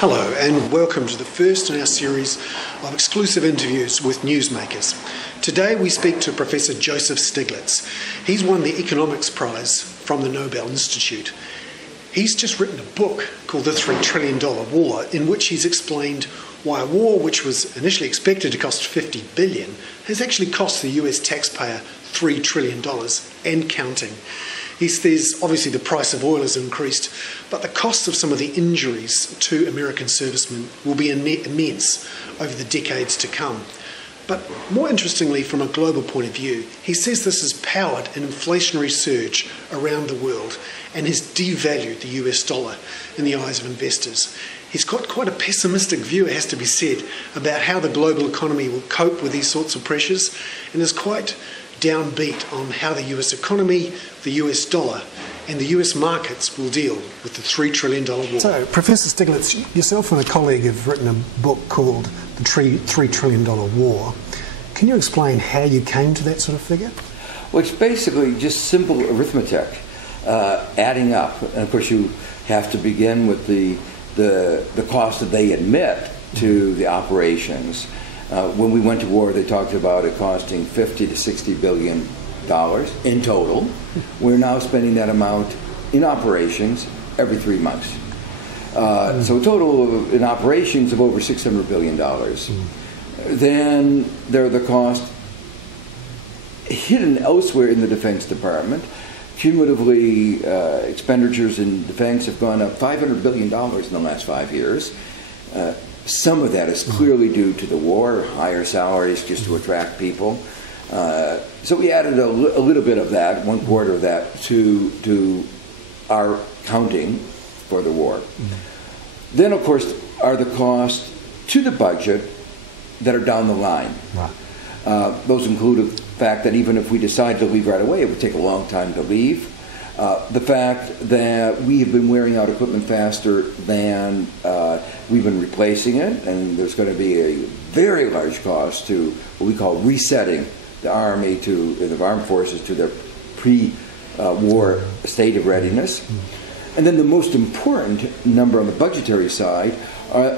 Hello and welcome to the first in our series of exclusive interviews with newsmakers. Today we speak to Professor Joseph Stiglitz. He's won the Economics Prize from the Nobel Institute. He's just written a book called The $3 Trillion War, in which he's explained why a war which was initially expected to cost $50 billion has actually cost the US taxpayer $3 trillion and counting. He says obviously the price of oil has increased, but the cost of some of the injuries to American servicemen will be immense over the decades to come. But more interestingly, from a global point of view, he says this has powered an inflationary surge around the world and has devalued the US dollar in the eyes of investors. He's got quite a pessimistic view, it has to be said, about how the global economy will cope with these sorts of pressures, and is quite downbeat on how the US economy, the US dollar and the US markets will deal with the $3 trillion war. So, Professor Stiglitz, yourself and a colleague have written a book called The $3 Trillion War. Can you explain how you came to that sort of figure? Well, it's basically just simple arithmetic, adding up. And of course you have to begin with the cost that they admit to the operations. When we went to war, they talked about it costing $50 to $60 billion in total. We're now spending that amount in operations every 3 months. So a total in operations of over $600 billion. Then there are the costs hidden elsewhere in the Defense Department. Cumulatively, expenditures in defense have gone up $500 billion in the last 5 years. Some of that is clearly due to the war, higher salaries just to attract people. So we added a little bit of that, 1/4 of that, to our counting for the war. Then, of course, are the costs to the budget that are down the line. Wow. Those include the fact that even if we decide to leave right away, it would take a long time to leave. The fact that we have been wearing out equipment faster than we've been replacing it, and there's going to be a very large cost to what we call resetting the Army to the armed forces to their pre-war state of readiness. And then the most important number on the budgetary side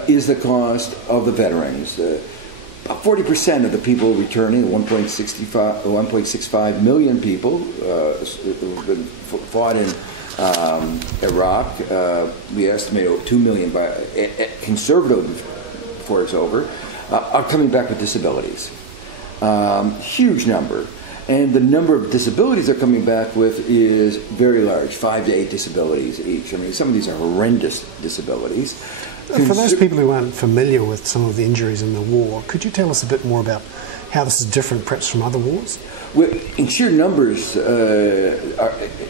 is the cost of the veterans. About 40% of the people returning, 1.65 million people who've been fought in Iraq, we estimate 2 million by conservative before it's over, are coming back with disabilities. Huge number. And the number of disabilities they're coming back with is very large, 5 to 8 disabilities each. I mean, some of these are horrendous disabilities. For those people who aren't familiar with some of the injuries in the war, could you tell us a bit more about how this is different perhaps from other wars? Well, in sheer numbers,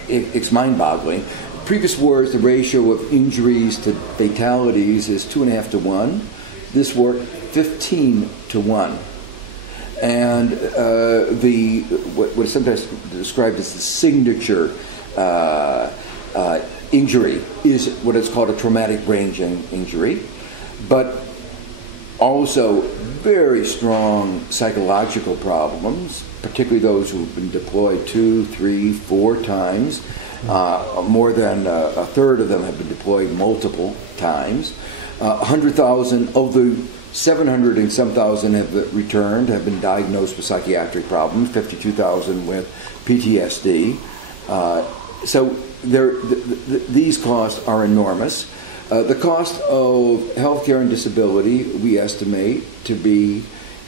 it's mind-boggling. Previous wars, the ratio of injuries to fatalities is 2.5 to 1. This war, 15 to 1. And what is sometimes described as the signature injury is what is called a traumatic brain injury, but also very strong psychological problems, particularly those who've been deployed 2, 3, 4 times. More than a third of them have been deployed multiple times. 100,000 of the 700 and some thousand have returned, have been diagnosed with psychiatric problems, 52,000 with PTSD. So these costs are enormous. The cost of healthcare and disability we estimate to be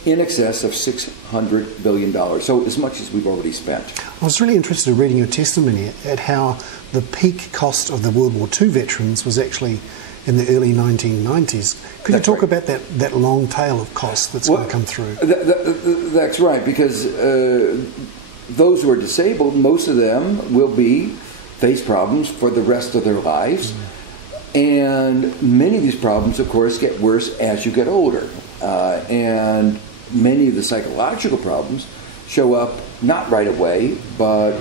in excess of $600 billion, so as much as we've already spent. I was really interested in reading your testimony at how the peak cost of the World War II veterans was actually in the early 1990s. Could you talk about that long tail of costs that's going to come through? That's right, because those who are disabled, most of them will face problems for the rest of their lives. And many of these problems, of course, get worse as you get older. And many of the psychological problems show up not right away, but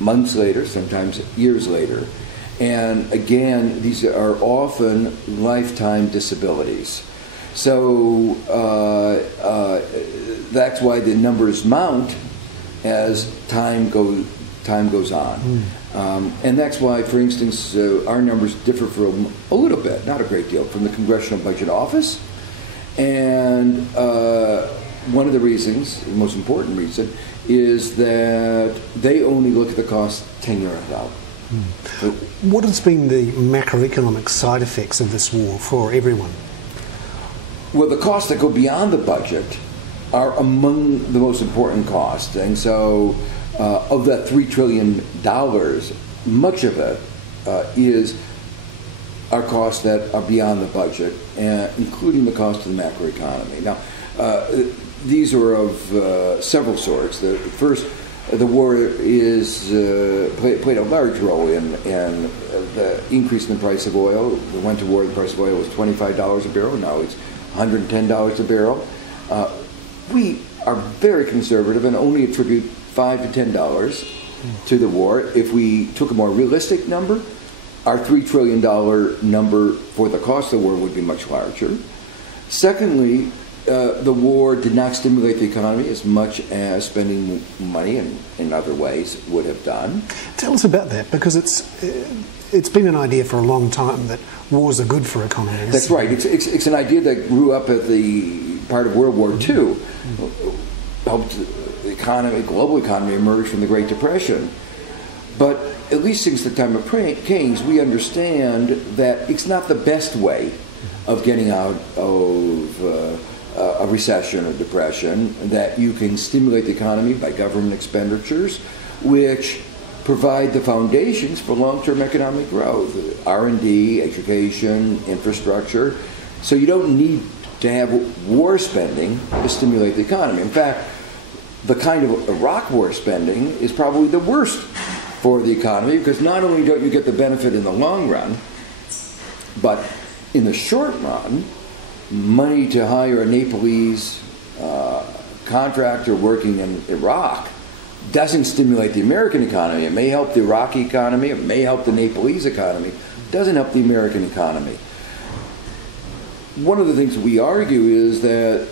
months later, sometimes years later. And again, these are often lifetime disabilities. So that's why the numbers mount as time goes on. And that's why, for instance, our numbers differ from a little bit, not a great deal, from the Congressional Budget Office. And one of the reasons, the most important reason, is that they only look at the cost 10 years out. So, what has been the macroeconomic side effects of this war for everyone? well, the costs that go beyond the budget are among the most important costs. And so of that $3 trillion, much of it is our costs that are beyond the budget, including the cost of the macroeconomy. Now, these are of several sorts. The first, the war is played a large role in the increase in the price of oil. We went to war, the price of oil was $25 a barrel. Now it's $110 a barrel. We are very conservative and only attribute $5 to $10 to the war. If we took a more realistic number, our $3 trillion number for the cost of the war would be much larger. Secondly, the war did not stimulate the economy as much as spending money in other ways would have done. Tell us about that, because it's been an idea for a long time that wars are good for economies. That's right. It's an idea that grew up at the part of World War II, helped the economy, global economy, emerge from the Great Depression. But at least since the time of Keynes, we understand that it's not the best way of getting out of a recession or depression, that you can stimulate the economy by government expenditures, which provide the foundations for long-term economic growth, R&D, education, infrastructure. So you don't need to have war spending to stimulate the economy. In fact, the kind of Iraq war spending is probably the worst for the economy, because not only don't you get the benefit in the long run, but in the short run, money to hire a Nepalese contractor working in Iraq doesn't stimulate the American economy. It may help the Iraqi economy, it may help the Nepalese economy, it doesn't help the American economy. One of the things we argue is that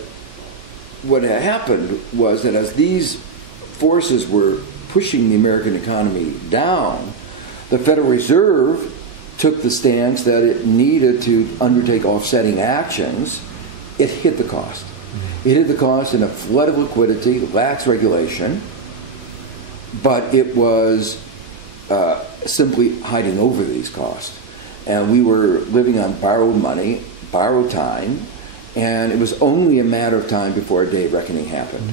what happened was that as these forces were pushing the American economy down, the Federal Reserve took the stance that it needed to undertake offsetting actions. It hit the cost. It hit the cost in a flood of liquidity, lax regulation, but it was simply hiding over these costs. And we were living on borrowed money, borrowed time, and it was only a matter of time before a day of reckoning happened.